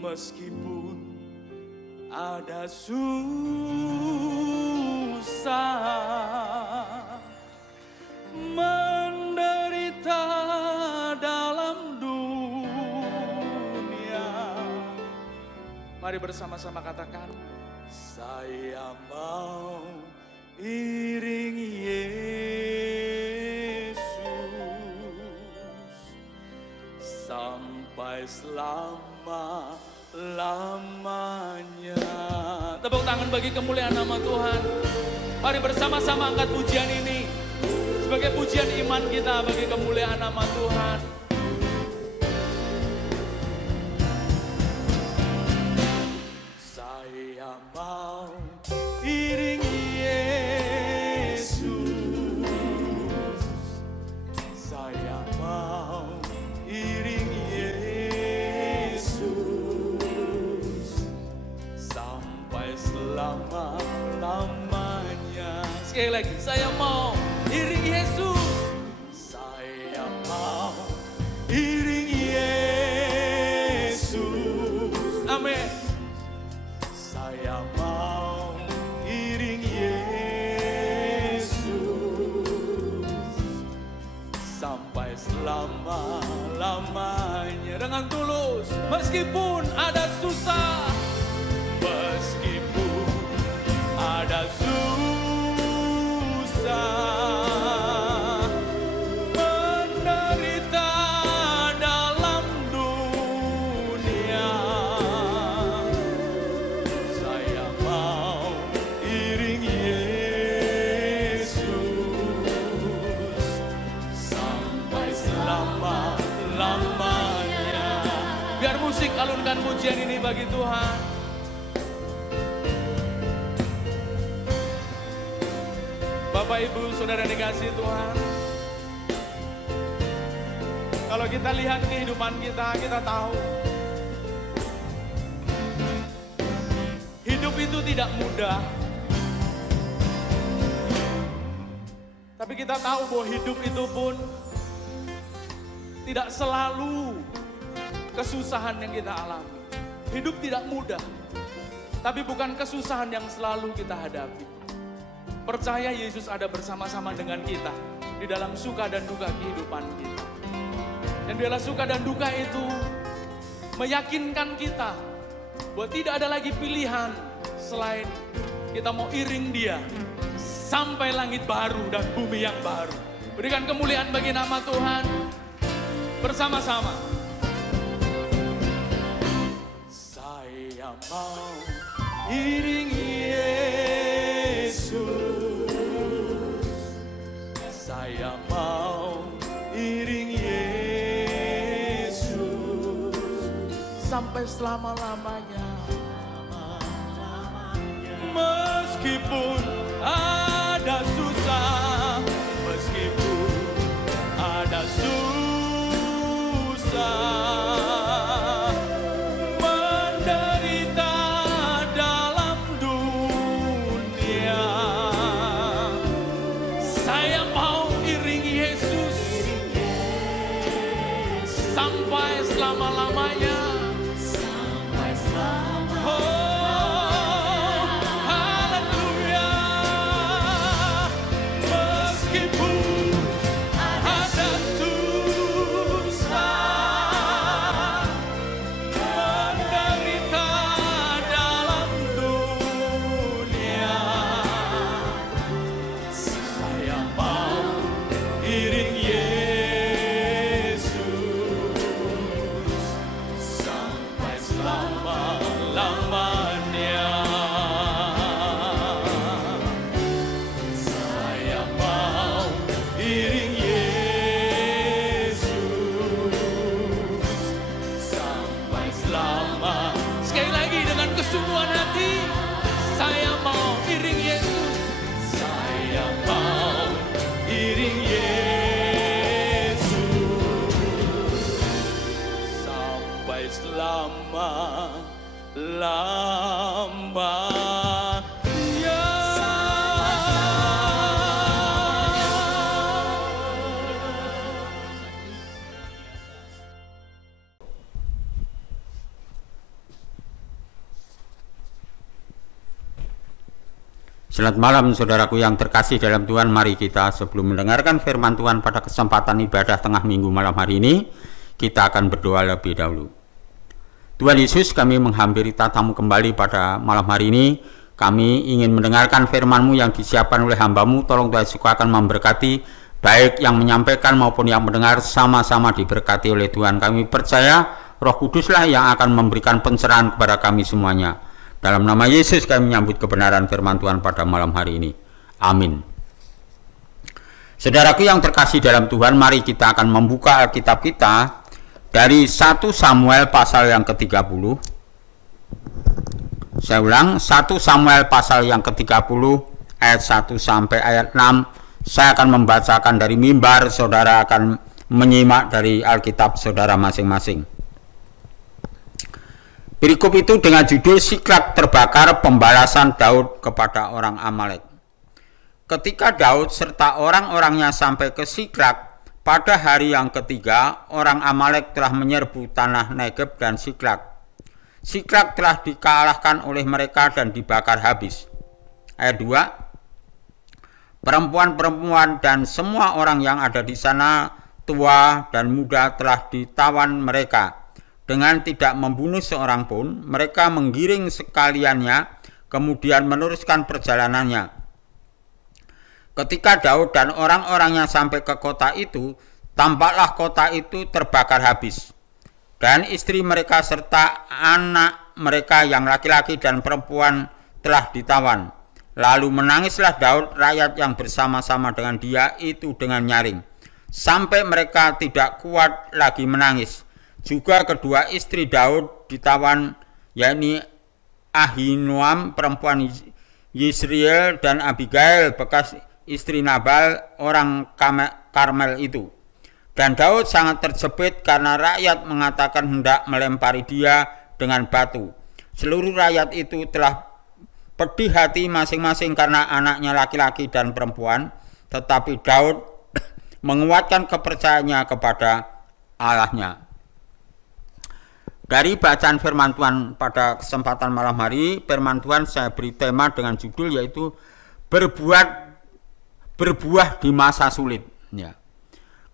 Meskipun ada susah, menderita dalam dunia. Mari bersama-sama katakan, saya mau iringi Yesus sampai selama-lamanya. Tepuk tangan bagi kemuliaan nama Tuhan. Mari bersama-sama angkat pujian ini sebagai pujian iman kita bagi kemuliaan nama Tuhan. Saya mau iringi Yesus, saya mau iringi Yesus sampai selama-lamanya. Sekali lagi, saya mau iringi Yesus, saya mau iringi Yesus. Amin. Saya mau iringi Yesus sampai selama-lamanya dengan tulus. Meskipun ada susah, meskipun ada susah, menderita dalam dunia, saya mau iringi Yesus sampai selama-lamanya. Biar musik alunkan pujian ini bagi Tuhan. Bapak, Ibu, Saudara dikasihi Tuhan. Kalau kita lihat kehidupan kita, kita tahu hidup itu tidak mudah. Tapi kita tahu bahwa hidup itu pun tidak selalu kesusahan yang kita alami. Hidup tidak mudah, tapi bukan kesusahan yang selalu kita hadapi. Percaya Yesus ada bersama-sama dengan kita di dalam suka dan duka kehidupan kita. Dan biarlah suka dan duka itu meyakinkan kita bahwa tidak ada lagi pilihan selain kita mau iring Dia sampai langit baru dan bumi yang baru. Berikan kemuliaan bagi nama Tuhan bersama-sama. Saya mau iringi Yesus, saya mau iringi Yesus sampai selama-lamanya. Meskipun ada susah, meskipun ada susah, menderita dalam dunia, saya mau iringi Yesus sampai selama-lamanya. Selamat malam saudaraku yang terkasih dalam Tuhan. Mari kita sebelum mendengarkan firman Tuhan pada kesempatan ibadah tengah minggu malam hari ini, kita akan berdoa lebih dahulu. Tuhan Yesus, kami menghampiri tatamu kembali pada malam hari ini. Kami ingin mendengarkan firman-Mu yang disiapkan oleh hamba-Mu. Tolong Tuhan Yesus akan memberkati, baik yang menyampaikan maupun yang mendengar, sama-sama diberkati oleh Tuhan. Kami percaya Roh Kuduslah yang akan memberikan pencerahan kepada kami semuanya. Dalam nama Yesus kami menyambut kebenaran firman Tuhan pada malam hari ini. Amin. Saudaraku yang terkasih dalam Tuhan, mari kita akan membuka Alkitab kita dari 1 Samuel pasal yang ke-30. Saya ulang, 1 Samuel pasal yang ke-30 ayat 1 sampai ayat 6. Saya akan membacakan dari mimbar, saudara akan menyimak dari Alkitab saudara masing-masing. Berikut itu dengan judul Siklag terbakar, pembalasan Daud kepada orang Amalek. Ketika Daud serta orang-orangnya sampai ke Siklag, pada hari yang ketiga, orang Amalek telah menyerbu tanah Negeb dan Siklag. Siklag telah dikalahkan oleh mereka dan dibakar habis. Ayat 2. Perempuan-perempuan dan semua orang yang ada di sana, tua dan muda, telah ditawan mereka. Dengan tidak membunuh seorang pun, mereka menggiring sekaliannya, kemudian meneruskan perjalanannya. Ketika Daud dan orang-orangnya sampai ke kota itu, tampaklah kota itu terbakar habis. Dan istri mereka serta anak mereka yang laki-laki dan perempuan telah ditawan. Lalu menangislah Daud, rakyat yang bersama-sama dengan dia itu dengan nyaring, sampai mereka tidak kuat lagi menangis. Juga kedua istri Daud ditawan, yakni Ahinoam perempuan Yisrael dan Abigail bekas istri Nabal orang Karmel itu. Dan Daud sangat terjepit karena rakyat mengatakan hendak melempari dia dengan batu. Seluruh rakyat itu telah pedih hati masing-masing karena anaknya laki-laki dan perempuan, tetapi Daud menguatkan kepercayaannya kepada Allahnya. Dari bacaan firman Tuhan pada kesempatan malam hari, firman Tuhan saya beri tema dengan judul yaitu berbuah di masa sulit. Ya.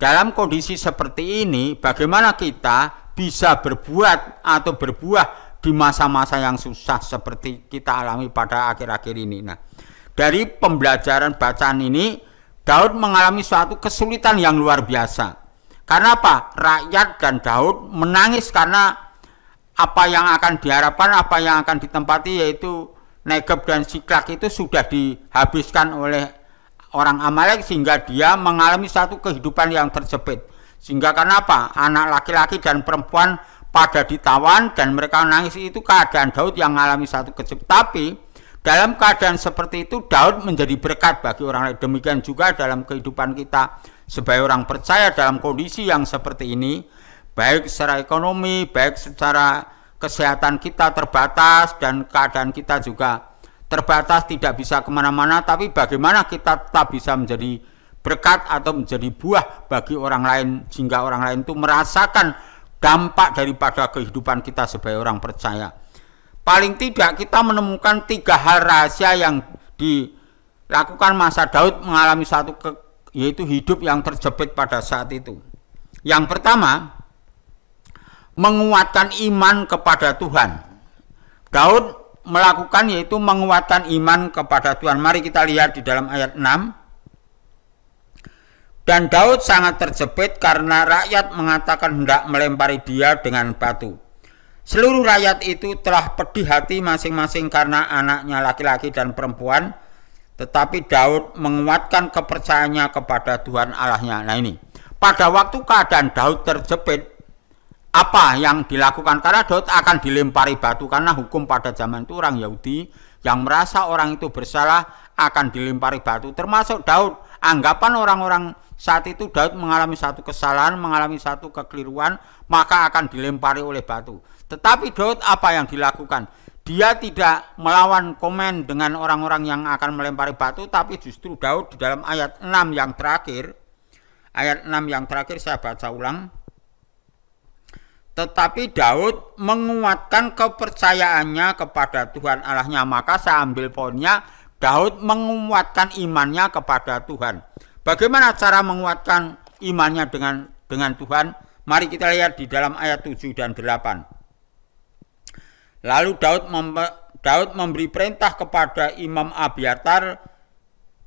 Dalam kondisi seperti ini, bagaimana kita bisa berbuat atau berbuah di masa-masa yang susah seperti kita alami pada akhir-akhir ini. Nah, dari pembelajaran bacaan ini, Daud mengalami suatu kesulitan yang luar biasa. Karena apa? Rakyat dan Daud menangis karena apa yang akan diharapkan, apa yang akan ditempati, yaitu Negeb dan Siklag itu sudah dihabiskan oleh orang Amalek, sehingga dia mengalami satu kehidupan yang terjepit. Sehingga kenapa? Anak laki-laki dan perempuan pada ditawan dan mereka menangis. Itu keadaan Daud yang mengalami satu kesulitan. Tapi dalam keadaan seperti itu Daud menjadi berkat bagi orang lain. Demikian juga dalam kehidupan kita sebagai orang percaya dalam kondisi yang seperti ini, baik secara ekonomi, baik secara kesehatan kita terbatas dan keadaan kita juga terbatas, tidak bisa kemana-mana, tapi bagaimana kita tetap bisa menjadi berkat atau menjadi buah bagi orang lain, sehingga orang lain itu merasakan dampak daripada kehidupan kita sebagai orang percaya. Paling tidak kita menemukan 3 hal rahasia yang dilakukan masa Daud mengalami yaitu hidup yang terjepit pada saat itu. Yang pertama, menguatkan iman kepada Tuhan. Daud melakukan yaitu menguatkan iman kepada Tuhan. Mari kita lihat di dalam ayat 6. Dan Daud sangat terjepit karena rakyat mengatakan hendak melempari dia dengan batu. Seluruh rakyat itu telah pedih hati masing-masing karena anaknya laki-laki dan perempuan, tetapi Daud menguatkan kepercayaannya kepada Tuhan Allahnya. Nah ini, pada waktu keadaan Daud terjepit, apa yang dilakukan? Karena Daud akan dilempari batu, karena hukum pada zaman itu orang Yahudi yang merasa orang itu bersalah akan dilempari batu. Termasuk Daud, anggapan orang-orang saat itu Daud mengalami satu kesalahan, mengalami satu kekeliruan, maka akan dilempari oleh batu. Tetapi Daud apa yang dilakukan? Dia tidak melawan komen dengan orang-orang yang akan melempari batu, tapi justru Daud di dalam ayat 6 yang terakhir, saya baca ulang. Tetapi Daud menguatkan kepercayaannya kepada Tuhan Allahnya. Maka saya ambil poinnya, Daud menguatkan imannya kepada Tuhan. Bagaimana cara menguatkan imannya dengan Tuhan? Mari kita lihat di dalam ayat 7 dan 8. Lalu Daud memberi perintah kepada Imam Abiatar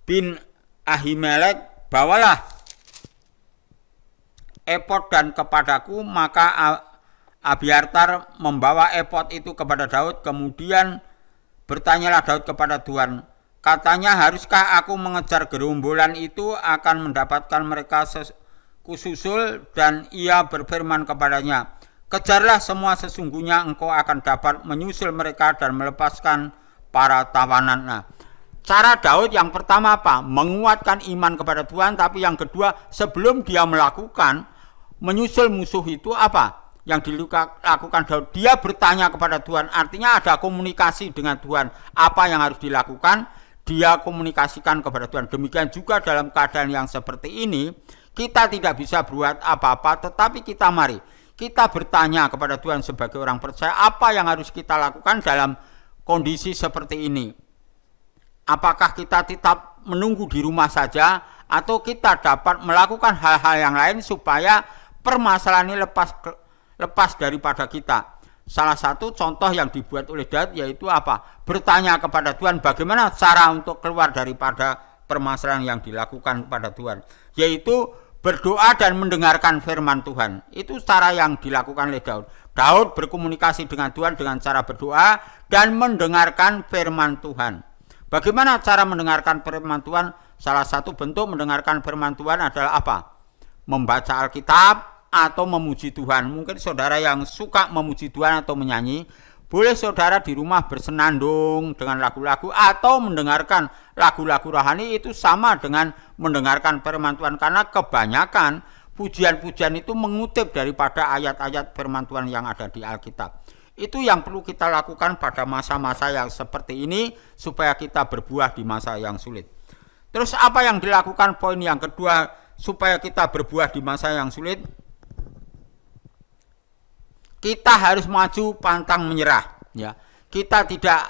bin Ahimelek, bawalah epod dan kepadaku. Maka Abiatar membawa epod itu kepada Daud. Kemudian bertanyalah Daud kepada Tuhan, katanya, haruskah aku mengejar gerombolan itu akan mendapatkan mereka kususul? Dan ia berfirman kepadanya, kejarlah semua, sesungguhnya engkau akan dapat menyusul mereka dan melepaskan para tawanan. Nah, cara Daud yang pertama apa? Menguatkan iman kepada Tuhan. Tapi yang kedua, sebelum dia melakukan menyusul musuh itu, apa yang dilakukan Daud? Dia bertanya kepada Tuhan. Artinya ada komunikasi dengan Tuhan. Apa yang harus dilakukan? Dia komunikasikan kepada Tuhan. Demikian juga dalam keadaan yang seperti ini, kita tidak bisa berbuat apa-apa, tetapi kita bertanya kepada Tuhan sebagai orang percaya, apa yang harus kita lakukan dalam kondisi seperti ini. Apakah kita tetap menunggu di rumah saja, atau kita dapat melakukan hal-hal yang lain supaya permasalahan ini lepas daripada kita. Salah satu contoh yang dibuat oleh Daud yaitu apa? Bertanya kepada Tuhan bagaimana cara untuk keluar daripada permasalahan yang dilakukan kepada Tuhan. Yaitu berdoa dan mendengarkan firman Tuhan. Itu cara yang dilakukan oleh Daud. Daud berkomunikasi dengan Tuhan dengan cara berdoa dan mendengarkan firman Tuhan. Bagaimana cara mendengarkan firman Tuhan? Salah satu bentuk mendengarkan firman Tuhan adalah apa? Membaca Alkitab atau memuji Tuhan. Mungkin saudara yang suka memuji Tuhan atau menyanyi, boleh saudara di rumah bersenandung dengan lagu-lagu atau mendengarkan lagu-lagu rohani. Itu sama dengan mendengarkan firman Tuhan, karena kebanyakan pujian-pujian itu mengutip daripada ayat-ayat firman Tuhan yang ada di Alkitab. Itu yang perlu kita lakukan pada masa-masa yang seperti ini supaya kita berbuah di masa yang sulit. Terus apa yang dilakukan? Poin yang kedua supaya kita berbuah di masa yang sulit, kita harus maju pantang menyerah, ya. Kita tidak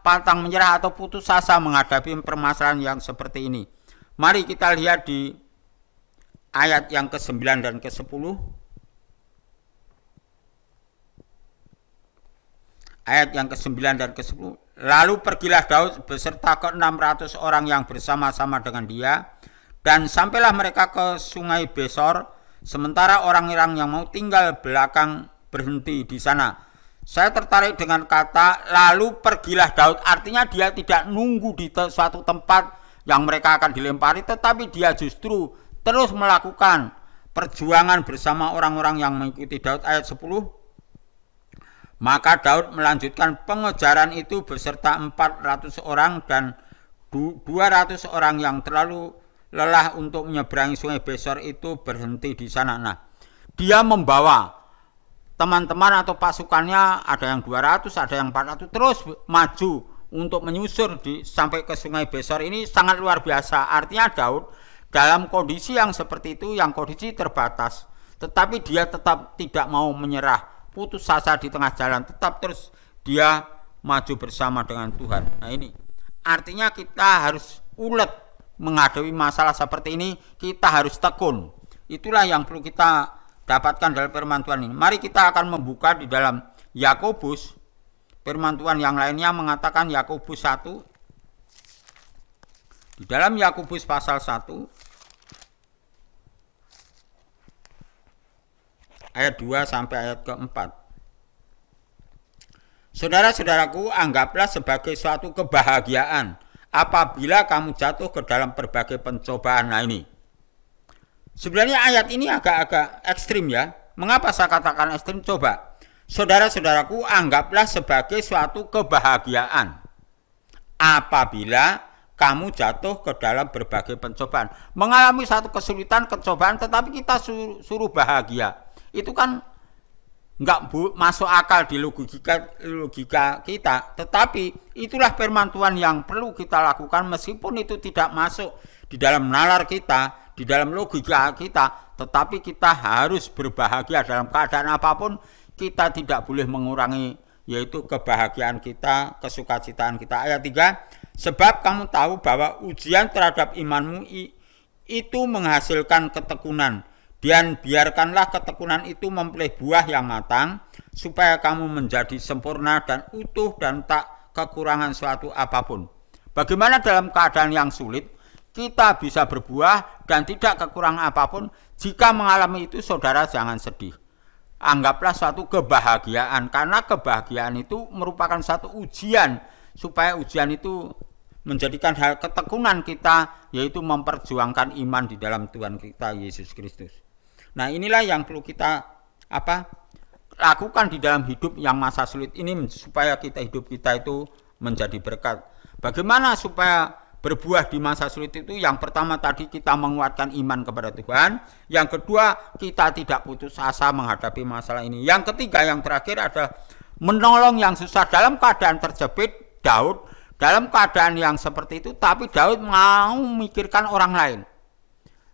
pantang menyerah atau putus asa menghadapi permasalahan yang seperti ini. Mari kita lihat di ayat yang ke-9 dan ke-10. Ayat yang ke-9 dan ke-10. Lalu pergilah Daud beserta ke-600 orang yang bersama-sama dengan dia, dan sampailah mereka ke sungai Besor, sementara orang-orang yang mau tinggal belakang berhenti di sana. Saya tertarik dengan kata lalu pergilah Daud. Artinya dia tidak nunggu di suatu tempat yang mereka akan dilempari, tetapi dia justru terus melakukan perjuangan bersama orang-orang yang mengikuti Daud. Ayat 10. Maka Daud melanjutkan pengejaran itu beserta 400 orang dan 200 orang yang terlalu lelah untuk menyeberangi sungai Besor itu berhenti di sana. Nah, dia membawa teman-teman atau pasukannya, ada yang 200, ada yang 400, terus maju untuk menyusur sampai ke sungai Besor. Ini sangat luar biasa. Artinya Daud dalam kondisi yang seperti itu, yang kondisi terbatas, tetapi dia tetap tidak mau menyerah, putus asa di tengah jalan, tetap terus dia maju bersama dengan Tuhan. Nah, ini artinya kita harus ulet menghadapi masalah seperti ini, kita harus tekun. Itulah yang perlu kita dapatkan dalam firman Tuhan ini. Mari kita akan membuka di dalam Yakobus. Firman Tuhan yang lainnya mengatakan Yakobus 1. Di dalam Yakobus pasal 1 ayat 2 sampai ayat ke-4. Saudara-saudaraku, anggaplah sebagai suatu kebahagiaan apabila kamu jatuh ke dalam berbagai pencobaan. Nah, ini sebenarnya ayat ini agak-agak ekstrim, ya. Mengapa saya katakan ekstrim? Coba, saudara-saudaraku, anggaplah sebagai suatu kebahagiaan apabila kamu jatuh ke dalam berbagai pencobaan. Mengalami satu kesulitan, kecobaan, tetapi kita suruh bahagia. Itu kan enggak masuk akal di logika kita. Tetapi itulah firman Tuhan yang perlu kita lakukan meskipun itu tidak masuk di dalam nalar kita, di dalam logika kita, tetapi kita harus berbahagia dalam keadaan apapun. Kita tidak boleh mengurangi yaitu kebahagiaan kita, kesukacitaan kita. Ayat 3, Sebab kamu tahu bahwa ujian terhadap imanmu itu menghasilkan ketekunan. Dan biarkanlah ketekunan itu memperoleh buah yang matang, supaya kamu menjadi sempurna dan utuh dan tak kekurangan suatu apapun. Bagaimana dalam keadaan yang sulit kita bisa berbuah dan tidak kekurangan apapun? Jika mengalami itu, saudara jangan sedih. Anggaplah suatu kebahagiaan, karena kebahagiaan itu merupakan satu ujian, supaya ujian itu menjadikan hal ketekunan kita, yaitu memperjuangkan iman di dalam Tuhan kita Yesus Kristus. Nah, inilah yang perlu kita lakukan di dalam hidup yang masa sulit ini, supaya hidup kita itu menjadi berkat. Bagaimana supaya berbuah di masa sulit itu? Yang pertama tadi, kita menguatkan iman kepada Tuhan. Yang kedua, kita tidak putus asa menghadapi masalah ini. Yang ketiga, yang terakhir adalah menolong yang susah. Dalam keadaan terjepit, Daud dalam keadaan yang seperti itu, tapi Daud mau memikirkan orang lain.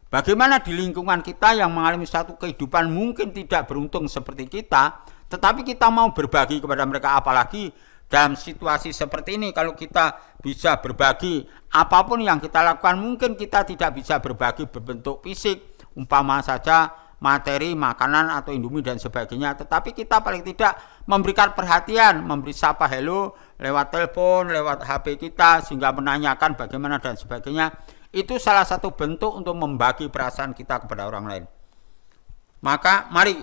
Bagaimana di lingkungan kita yang mengalami satu kehidupan mungkin tidak beruntung seperti kita, tetapi kita mau berbagi kepada mereka, apalagi dalam situasi seperti ini. Kalau kita bisa berbagi apapun yang kita lakukan, mungkin kita tidak bisa berbagi berbentuk fisik, umpama saja materi, makanan atau Indomie dan sebagainya, tetapi kita paling tidak memberikan perhatian, memberi sapa hello lewat telepon, lewat HP kita, sehingga menanyakan bagaimana dan sebagainya. Itu salah satu bentuk untuk membagi perasaan kita kepada orang lain. Maka mari,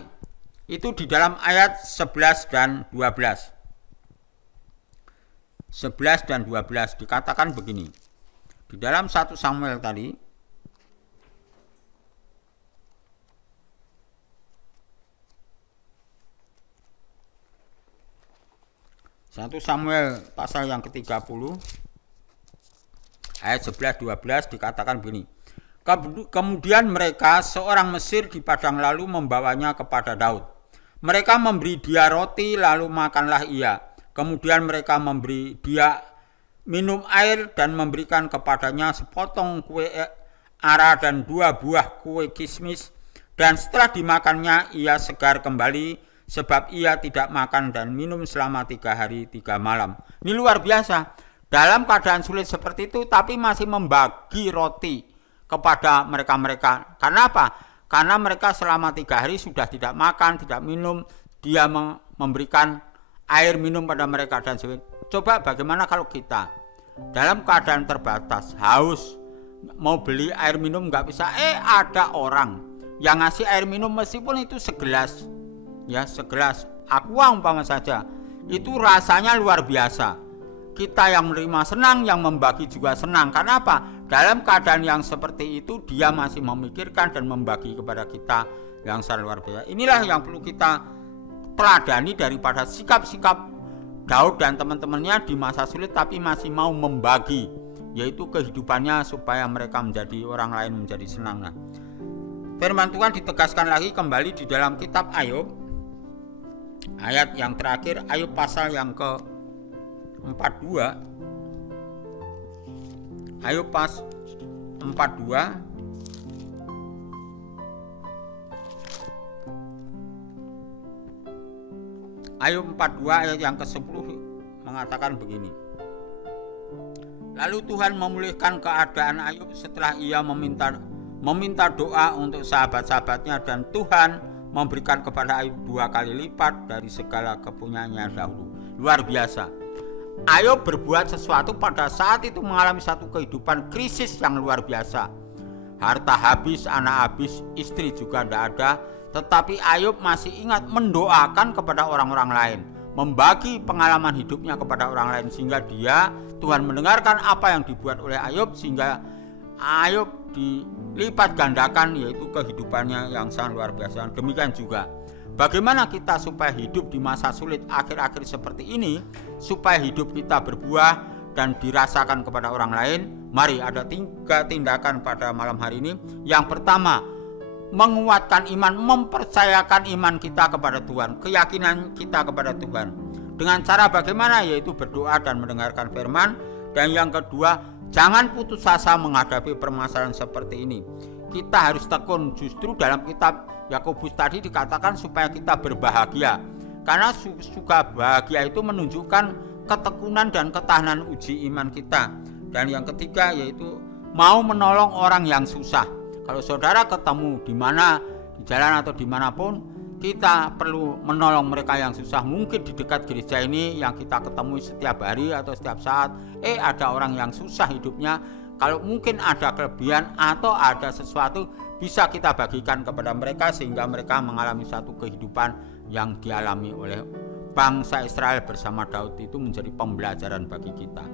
itu di dalam ayat 11 dan 12. 11 dan 12 dikatakan begini. Di dalam 1 Samuel tadi, Satu Samuel pasal yang ke-30 ayat 11-12 dikatakan begini. Kemudian mereka seorang Mesir di padang lalu membawanya kepada Daud. Mereka memberi dia roti, lalu makanlah ia. Kemudian mereka memberi dia minum air dan memberikan kepadanya sepotong kue ara dan 2 buah kue kismis. Dan setelah dimakannya ia segar kembali, sebab ia tidak makan dan minum selama 3 hari 3 malam. Ini luar biasa. Dalam keadaan sulit seperti itu, tapi masih membagi roti kepada mereka-mereka. Karena apa? Karena mereka selama 3 hari sudah tidak makan, tidak minum. Dia memberikan air minum pada mereka dan sebagainya. Coba bagaimana kalau kita dalam keadaan terbatas, haus, mau beli air minum nggak bisa. Ada orang yang ngasih air minum meskipun itu segelas. Ya, segelas aqua umpama saja, itu rasanya luar biasa. Kita yang menerima senang, yang membagi juga senang. Karena apa? Dalam keadaan yang seperti itu, dia masih memikirkan dan membagi kepada kita yang sangat luar biasa. Inilah yang perlu kita teladani daripada sikap-sikap Daud dan teman-temannya di masa sulit, tapi masih mau membagi, yaitu kehidupannya supaya mereka menjadi orang lain menjadi senang. Nah, firman Tuhan ditegaskan lagi kembali di dalam kitab Ayub. Ayat yang terakhir, Ayub pasal yang ke-42. Ayub pas 42. Ayub 42 ayat yang ke-10 mengatakan begini. Lalu Tuhan memulihkan keadaan Ayub setelah ia meminta doa untuk sahabat-sahabatnya, dan Tuhan memberikan kepada Ayub 2 kali lipat dari segala kepunyaannya dahulu. Luar biasa. Ayub berbuat sesuatu pada saat itu mengalami satu kehidupan krisis yang luar biasa. Harta habis, anak habis, istri juga tidak ada. Tetapi Ayub masih ingat mendoakan kepada orang-orang lain, membagi pengalaman hidupnya kepada orang lain, sehingga Tuhan mendengarkan apa yang dibuat oleh Ayub, sehingga Ayub dilipat gandakan, yaitu kehidupannya yang sangat luar biasa. Demikian juga bagaimana kita supaya hidup di masa sulit akhir-akhir seperti ini, supaya hidup kita berbuah dan dirasakan kepada orang lain. Mari, ada 3 tindakan pada malam hari ini. Yang pertama, menguatkan iman, mempercayakan iman kita kepada Tuhan, keyakinan kita kepada Tuhan. Dengan cara bagaimana? Yaitu berdoa dan mendengarkan firman. Dan yang kedua, jangan putus asa menghadapi permasalahan seperti ini. Kita harus tekun. Justru dalam kitab Yakobus tadi dikatakan supaya kita berbahagia. Karena suka bahagia itu menunjukkan ketekunan dan ketahanan uji iman kita. Dan yang ketiga yaitu mau menolong orang yang susah. Kalau saudara ketemu di mana, di jalan atau dimanapun, kita perlu menolong mereka yang susah. Mungkin di dekat gereja ini yang kita ketemu setiap hari atau setiap saat, ada orang yang susah hidupnya. Kalau mungkin ada kelebihan atau ada sesuatu, bisa kita bagikan kepada mereka sehingga mereka mengalami satu kehidupan yang dialami oleh bangsa Israel bersama Daud. Itu menjadi pembelajaran bagi kita.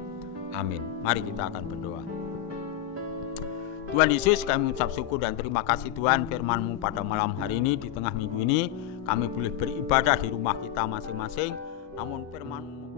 Amin. Mari kita akan berdoa. Tuhan Yesus, kami mengucap syukur dan terima kasih Tuhan firman-Mu pada malam hari ini. Di tengah minggu ini kami boleh beribadah di rumah kita masing-masing, namun firman-Mu